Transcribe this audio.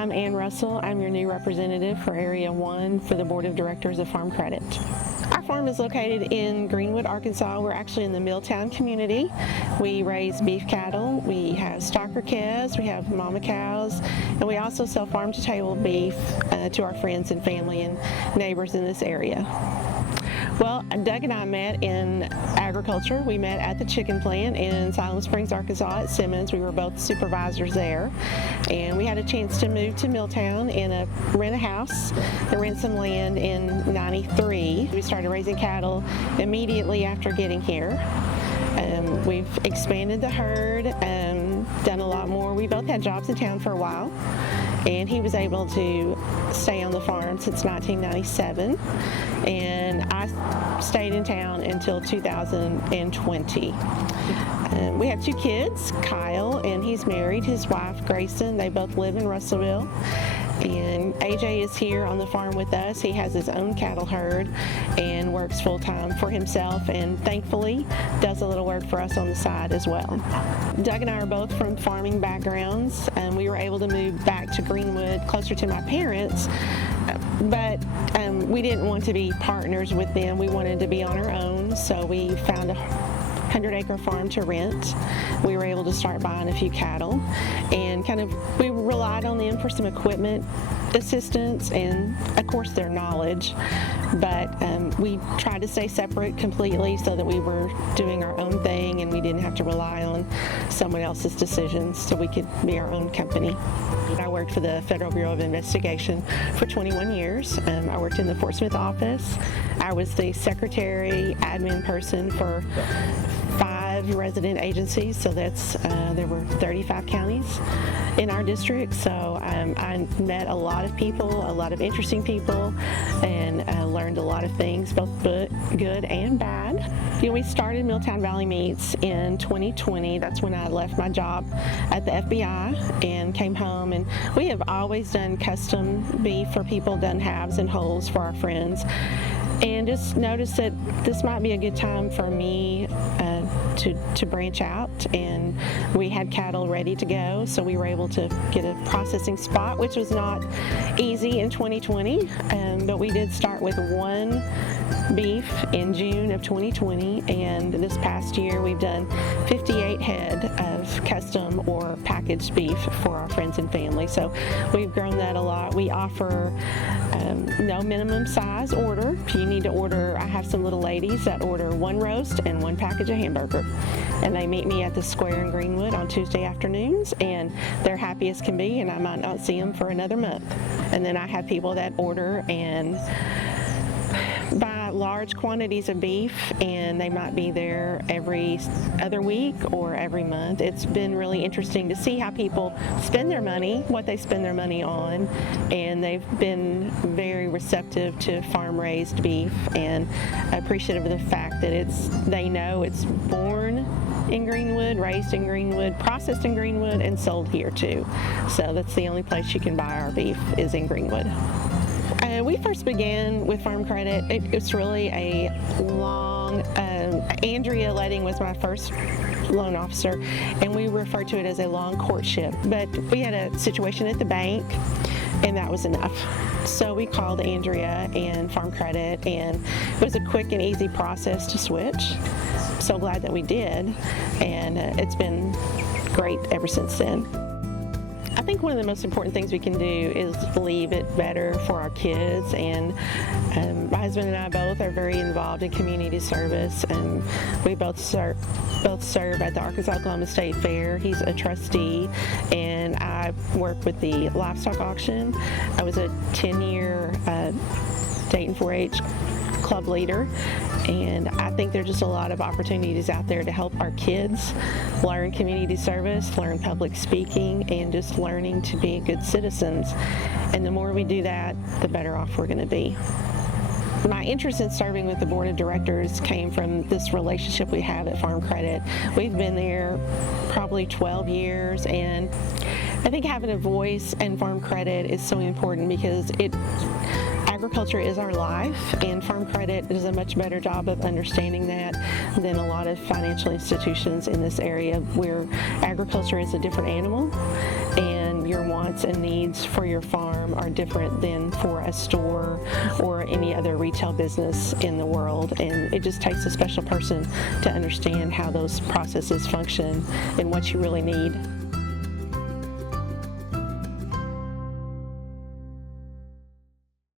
I'm Ann Russell. I'm your new representative for Area 1 for the Board of Directors of Farm Credit. Our farm is located in Greenwood, Arkansas. We're actually in the Milltown community. We raise beef cattle, we have stocker calves, we have mama cows, and we also sell farm-to-table beef to our friends and family and neighbors in this area. Well, Doug and I met in agriculture. We met at the chicken plant in Silent Springs, Arkansas at Simmons. We were both supervisors there. And we had a chance to move to Milltown and rent a house and rent some land in '93. We started raising cattle immediately after getting here. We've expanded the herd, done a lot more. We both had jobs in town for a while, and he was able to stay on the farm since 1997, and I stayed in town until 2020. We have 2 kids, Kyle, and he's married, his wife Grayson. They both live in Russellville. And AJ is here on the farm with us. He has his own cattle herd and works full-time for himself, and thankfully does a little work for us on the side as well. Doug and I are both from farming backgrounds, and we were able to move back to Greenwood closer to my parents, but we didn't want to be partners with them. We wanted to be on our own, so we found a 100-acre farm to rent. We were able to start buying a few cattle, and we relied on them for some equipment assistance and of course their knowledge, but we tried to stay separate completely so that we were doing our own thing and we didn't have to rely on someone else's decisions, so we could be our own company. I worked for the Federal Bureau of Investigation for 21 years. I worked in the Fort Smith office. I was the secretary, admin person for 5 resident agencies, so that's there were 35 counties in our district. So I met a lot of people, a lot of interesting people, and learned a lot of things, both good and bad. We started Milltown Valley Meats in 2020. That's when I left my job at the FBI and came home, and we have always done custom beef for people, done halves and wholes for our friends, and just noticed that this might be a good time for me to branch out. And we had cattle ready to go, so we were able to get a processing spot, which was not easy in 2020, but we did start with 1 beef in June of 2020, and this past year we've done 58 head of custom or packaged beef for our friends and family. So we've grown that a lot. We offer no minimum size order. If you need to order, I have some little ladies that order 1 roast and 1 package of hamburger, and they meet me at the square in Greenwood on Tuesday afternoons, and they're happy as can be, and I might not see them for another month. And then I have people that order and buy large quantities of beef, and they might be there every other week or every month. It's been really interesting to see how people spend their money, what they spend their money on, and they've been very receptive to farm-raised beef and appreciative of the fact that they know it's born in Greenwood, raised in Greenwood, processed in Greenwood, and sold here too. So that's the only place you can buy our beef is in Greenwood. We first began with Farm Credit. It's really a long, Andrea Letting was my first loan officer, and we refer to it as a long courtship. But we had a situation at the bank, and that was enough. So we called Andrea and Farm Credit, and it was a quick and easy process to switch. So glad that we did, and it's been great ever since then. I think one of the most important things we can do is leave it better for our kids, and my husband and I both are very involved in community service, and we both serve at the Arkansas-Oklahoma State Fair. He's a trustee, and I work with the livestock auction. I was a 10-year Dayton 4-H club leader, and I think there's just a lot of opportunities out there to help our kids learn community service, learn public speaking, and just learning to be good citizens. And the more we do that, the better off we're going to be. My interest in serving with the board of directors came from this relationship we have at Farm Credit. We've been there probably 12 years, and I think having a voice in Farm Credit is so important because agriculture is our life, and Farm Credit does a much better job of understanding that than a lot of financial institutions in this area, where agriculture is a different animal, and your wants and needs for your farm are different than for a store or any other retail business in the world, and it just takes a special person to understand how those processes function and what you really need.